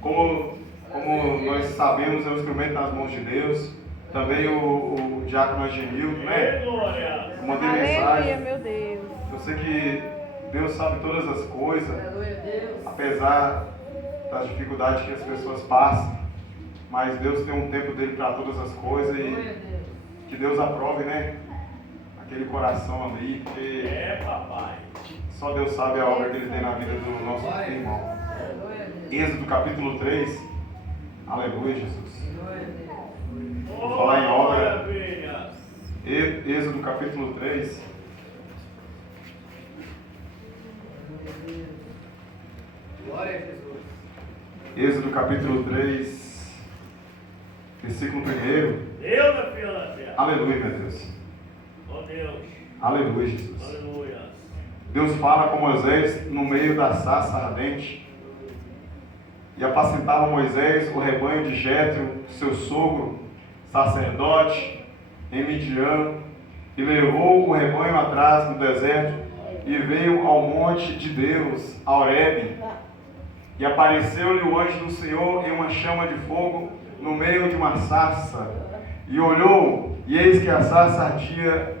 Como nós sabemos, é um instrumento nas mãos de Deus. Também o diácono Angelildo, né? Eu mandei mensagem. Meu Deus. Eu sei que Deus sabe todas as coisas, apesar das dificuldades que as pessoas passam. Mas Deus tem um tempo dele para todas as coisas e que Deus aprove, né? Aquele coração ali, porque só Deus sabe a obra que Ele tem na vida do nosso irmão. Êxodo capítulo 3. Aleluia, Jesus. Vou falar em obra. Êxodo capítulo 3. Glória a Jesus. Êxodo capítulo 3, versículo 1. Aleluia, meu Deus. Oh Deus. Aleluia, Jesus. Aleluia. Deus fala com Moisés no meio da sarça ardente. E apacentava Moisés o rebanho de Jétro, seu sogro, sacerdote, em Midian, e levou o rebanho atrás no deserto, e veio ao monte de Deus, a Horebe. E apareceu-lhe o anjo do Senhor em uma chama de fogo, no meio de uma sarça. E olhou, e eis que a sarça ardia,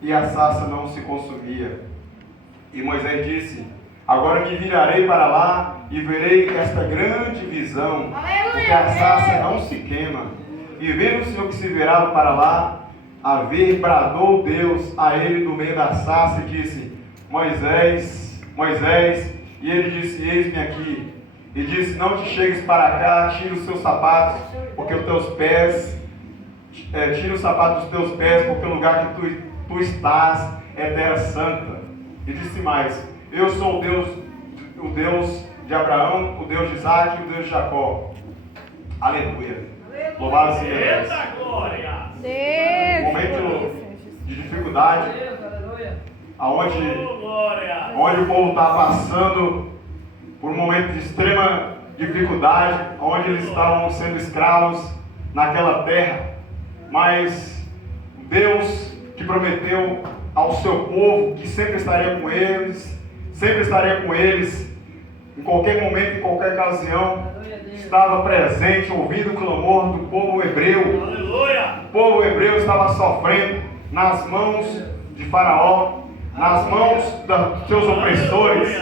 e a sarça não se consumia. E Moisés disse: agora me virarei para lá e verei esta grande visão, porque a sarça não se queima. E vendo o Senhor que se virava para lá, a ver, bradou Deus a ele no meio da sarça e disse: Moisés, Moisés. E ele disse: eis-me aqui. E disse: não te chegues para cá, tira os teus sapatos, porque os teus pés, tira os sapatos dos teus pés, porque o lugar que tu estás é terra santa. E disse mais: eu sou o Deus de Abraão, o Deus de Isaac e o Deus de Jacó. Aleluia. Louvado seja Deus. Momento de dificuldade, onde o povo está passando por um momento de extrema dificuldade, onde eles estavam sendo escravos naquela terra. Mas Deus que prometeu ao seu povo que sempre estaria com eles, em qualquer momento, em qualquer ocasião, estava presente, ouvindo o clamor do povo hebreu. Aleluia. O povo hebreu estava sofrendo nas mãos de Faraó, nas mãos dos seus opressores.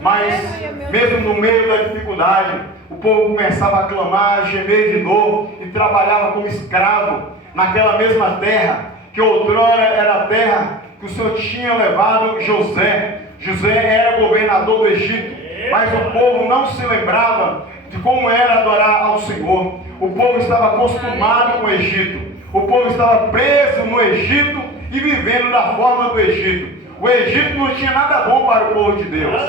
Mas, mesmo no meio da dificuldade, o povo começava a clamar, a gemer de novo, e trabalhava como escravo naquela mesma terra, que outrora era a terra que o Senhor tinha levado José. José era governador do Egito, mas o povo não se lembrava de como era adorar ao Senhor. O povo estava acostumado com o Egito, o povo estava preso no Egito e vivendo da forma do Egito. O Egito não tinha nada bom para o povo de Deus.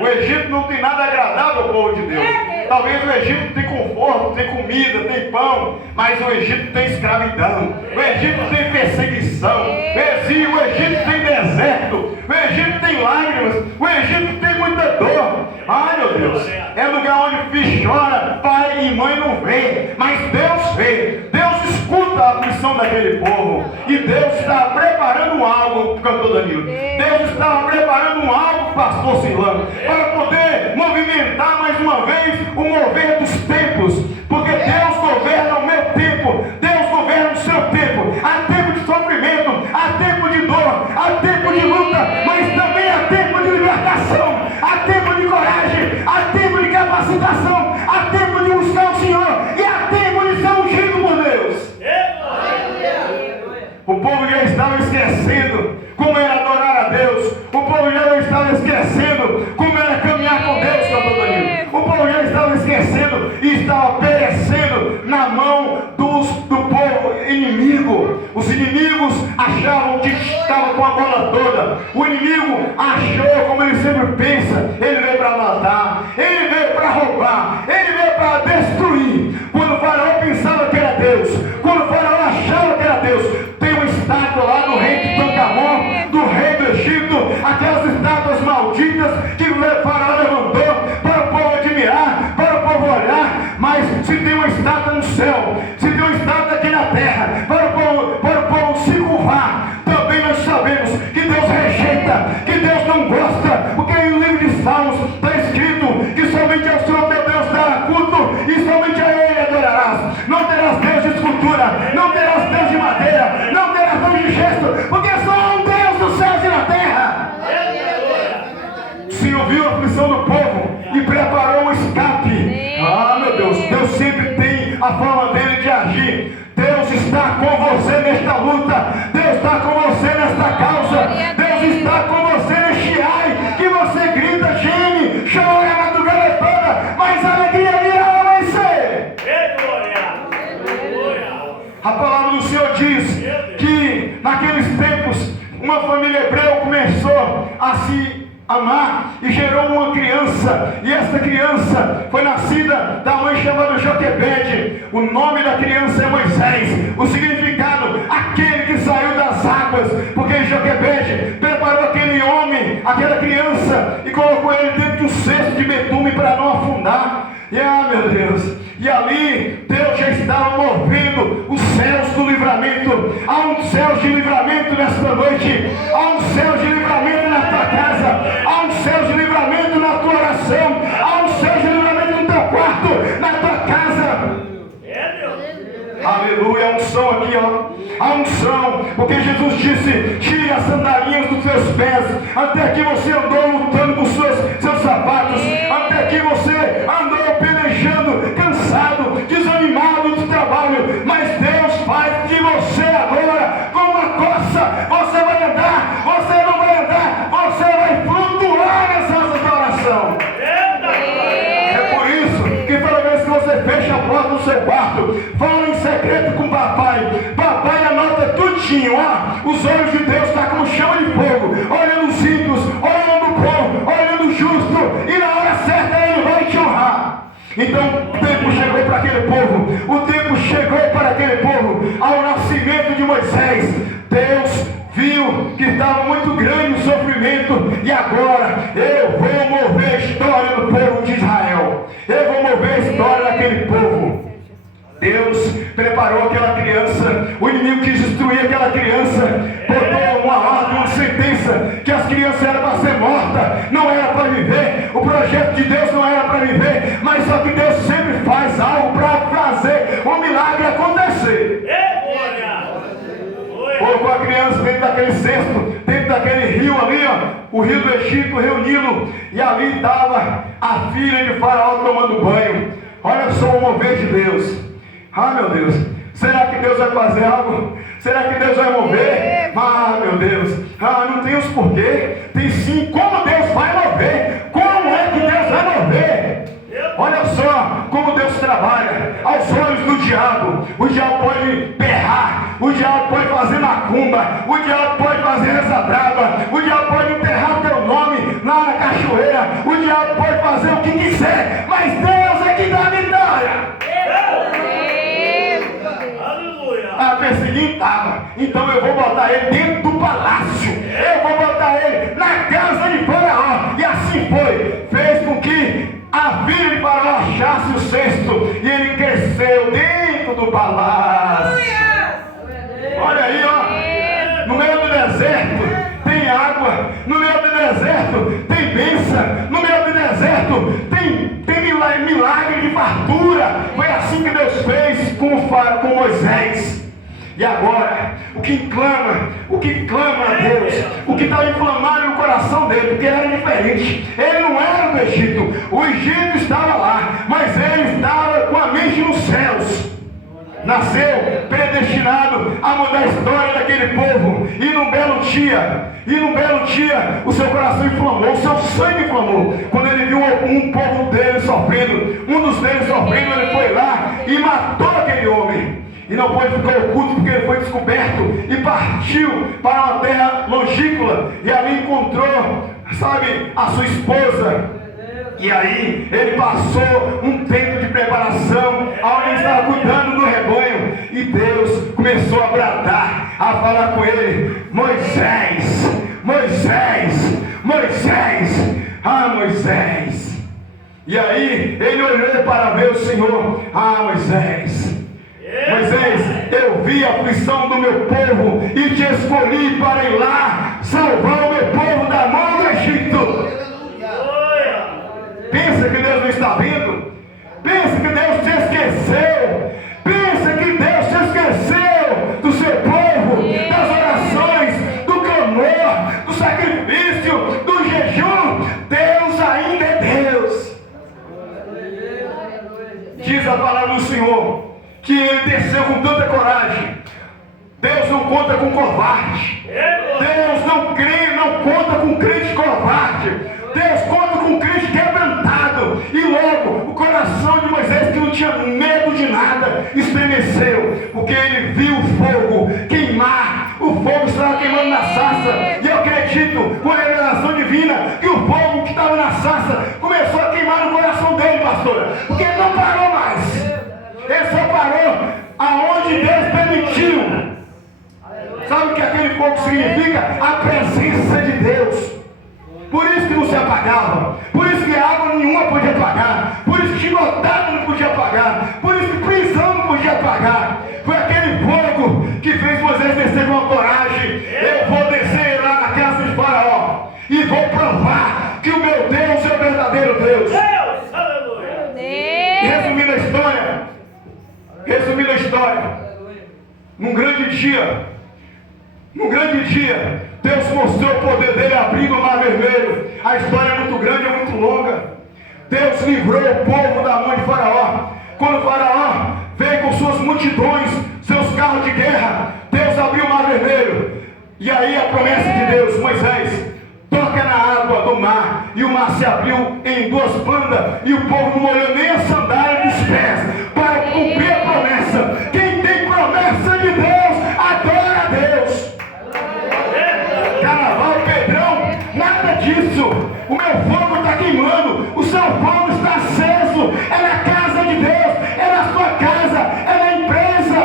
O Egito não tem nada agradável ao povo de Deus. Talvez o Egito tem conforto, tem comida, tem pão, mas o Egito tem escravidão. O Egito tem perseguição. O Egito tem deserto. O Egito tem lágrimas. O Egito tem muita dor. Ai, meu Deus, é lugar onde filho chora, pai e mãe não vê, mas Deus vê. Deus escuta a aflição daquele povo. E Deus está preparando algo, cantor Danilo. Deus estava preparando algo, pastor Silano, para poder movimentar mais uma vez o mover dos tempos. Porque Deus governa o meu tempo, Deus governa o seu tempo. Há tempo de sofrimento, há tempo de dor, há tempo de luta, mas também há tempo de libertação, há tempo de coragem, há tempo de capacitação, há tempo de buscar o Senhor e há tempo de ser ungido por Deus. O povo já estava esquecendo como era adorar a Deus. O povo já estava esquecendo como era caminhar com Deus, cantor Danilo. O povo já estava esquecendo e estava perecendo na mão do povo inimigo. Os inimigos achavam que estava com a bola toda. O inimigo achou, como ele sempre pensa, ele veio para matar, ele veio para roubar, ele veio para destruir. Quando o faraó pensava que era Deus, quando o faraó achava que era Deus, tem uma estátua lá do rei de Tutankamon, do rei do Egito, aquelas estátuas malditas que o faraó levantou para o povo admirar, para o povo olhar. Mas se tem uma estátua no céu, se tem uma estátua aqui na terra, para o povo se curvar, também nós sabemos que Deus rejeita, que Deus não gosta, porque no livro de Salmos está escrito que somente ao Senhor teu Deus a forma dele de agir. Deus está com você nesta luta. Deus está com você nesta causa. Deus está com você neste ai que você grita, geme, chora a madrugada toda, mas a alegria virá ao amanhecer. A palavra do Senhor diz que naqueles tempos uma família hebreia começou a se amar e gerou uma criança, e essa criança foi nascida da mãe chamada Joquebede. O nome da criança é Moisés, o significado, aquele que saiu das águas, porque Joquebede preparou aquele homem, aquela criança, e colocou ele dentro de um cesto de betume para não afundar. E meu Deus, e ali Deus já estava movendo os céus do livramento. Há um céu de livramento nesta noite, há um céu de livramento na tua casa, há um céu de livramento na tua oração, há um céu de livramento no teu quarto, na tua casa. Aleluia, a unção aqui, ó. A unção, porque Jesus disse: tire as sandalinhas dos seus pés. Até aqui você andou lutando com seus sapatos. Até aqui você andou pelejando, cansado, desanimado do trabalho. Mas Deus faz de você agora com uma coça. Você vai andar, você não vai andar, você vai flutuar nessa oração. É por isso que toda vez que você fecha a porta do seu quarto, fala em secreto com papai. Papai anota tudinho, ó. Os olhos de Deus estão como chama de fogo, olhando os ímpios, olhando o bom, olhando o justo, e na hora certa Ele vai te honrar. Então o tempo chegou para aquele povo, o tempo chegou para aquele povo, ao nascimento de Moisés. Deus viu que estava muito grande o sofrimento, e agora eu vou mover a história do povo de Israel, eu vou mover a história daquele povo. Deus preparou aquela criança, o inimigo quis destruir aquela criança, botou uma ordem, uma sentença, que as crianças eram para ser mortas, não era para viver. O projeto de Deus não era para viver, mas só que Deus sempre faz algo para fazer um milagre acontecer. Colocou a criança dentro daquele cesto, dentro daquele rio ali, ó, o rio do Egito, o rio Nilo, e ali estava a filha de Faraó tomando banho. Olha só o mover de Deus. Ah, meu Deus, será que Deus vai fazer algo? Será que Deus vai mover? Ah, meu Deus, não tem os porquê. Tem sim como Deus vai mover. Como é que Deus vai mover? Olha só como Deus trabalha aos olhos do diabo. O diabo pode berrar, o diabo pode fazer macumba, o diabo pode fazer essa brava, o diabo pode enterrar o teu nome lá na cachoeira, o diabo pode fazer o que quiser, mas Deus é que dá a vitória. Perseguir estava, então eu vou botar ele dentro do palácio, eu vou botar ele na casa de Faraó. E assim foi, fez com que a filha de Faraó achasse o cesto, e ele cresceu dentro do palácio. Olha aí, ó, no meio do deserto tem água, no meio do deserto tem bênção, no meio do deserto tem milagre de fartura. Foi assim que Deus fez com Moisés. E agora, o que clama a Deus, o que estava inflamado no coração dele, porque ele era diferente. Ele não era do Egito, o Egito estava lá, mas ele estava com a mente nos céus. Nasceu predestinado a mudar a história daquele povo. E num belo dia, o seu coração inflamou, o seu sangue inflamou. Quando ele viu um povo dele sofrendo, um dos deles sofrendo, ele foi lá e matou aquele homem. E não pôde ficar oculto, porque ele foi descoberto e partiu para uma terra longínqua. E ali encontrou, a sua esposa. E aí ele passou um tempo de preparação, onde ele estava cuidando do rebanho. E Deus começou a bradar, a falar com ele: Moisés, Moisés, Moisés, Moisés. E aí ele olhou para ver o Senhor. Moisés, Moisés, eu vi a aflição do meu povo e te escolhi para ir lá salvar o meu povo da mão do Egito. Pensa que Deus não está vendo? Pensa que Deus te esqueceu? Pensa que Deus te esqueceu do seu povo, das orações, do clamor, do sacrifício, do jejum? Deus ainda é Deus. Diz a palavra do Senhor que ele desceu com tanta coragem. Deus não conta com covarde. Deus não conta com crente covarde. Deus conta com crente quebrantado. E logo o coração de Moisés, que não tinha medo de nada, estremeceu, porque ele viu o fogo queimar. O fogo estava queimando na sarça. E eu acredito, com a revelação divina, que o fogo que estava na sarça começou a queimar no coração dele, pastora. Porque ele não parou mais. Ele só parou aonde Deus permitiu. Sabe o que aquele fogo significa? A presença de Deus. Por isso que não se apagava. Por isso que água nenhuma podia apagar. Por isso que chicotada não podia apagar. Por isso que prisão não podia apagar. Foi aquele fogo que fez Moisés descer com uma coragem. Eu vou descer lá na casa de Faraó e vou provar que o meu Deus é o verdadeiro Deus. Resumindo a história, num grande dia, Deus mostrou o poder dele abrindo o mar vermelho. A história é muito grande, é muito longa. Deus livrou o povo da mão de Faraó. Quando Faraó veio com suas multidões, seus carros de guerra, Deus abriu o mar vermelho. E aí a promessa de Deus: Moisés, toca na água do mar. E o mar se abriu em duas bandas, e o povo não molhou nem a sandália dos pés para cumprir a promessa. Quem tem promessa de Deus, adora a Deus. Carnaval, Pedrão, nada disso. O meu fogo está queimando, o seu fogo está aceso. É na casa de Deus, é na sua casa, é na empresa.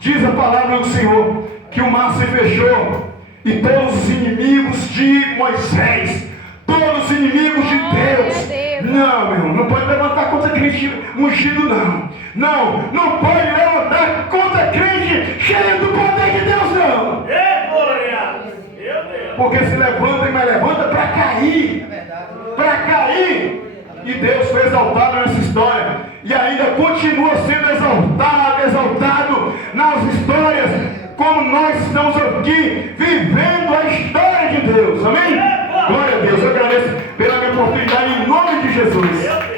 Diz a palavra do Senhor que o mar se fechou e todos os inimigos de Moisés, todos os inimigos de Deus. Não, meu irmão, não pode levantar contra crente ungido, não. Não pode levantar contra crente cheio do poder de Deus, não. Porque se levanta, mas levanta para cair. Para cair. E Deus foi exaltado nessa história. E ainda continua sendo exaltado nas histórias, como nós estamos aqui vivendo a história de Deus. Amém? Glória a Deus. Eu agradeço pela minha oportunidade em nome de Jesus.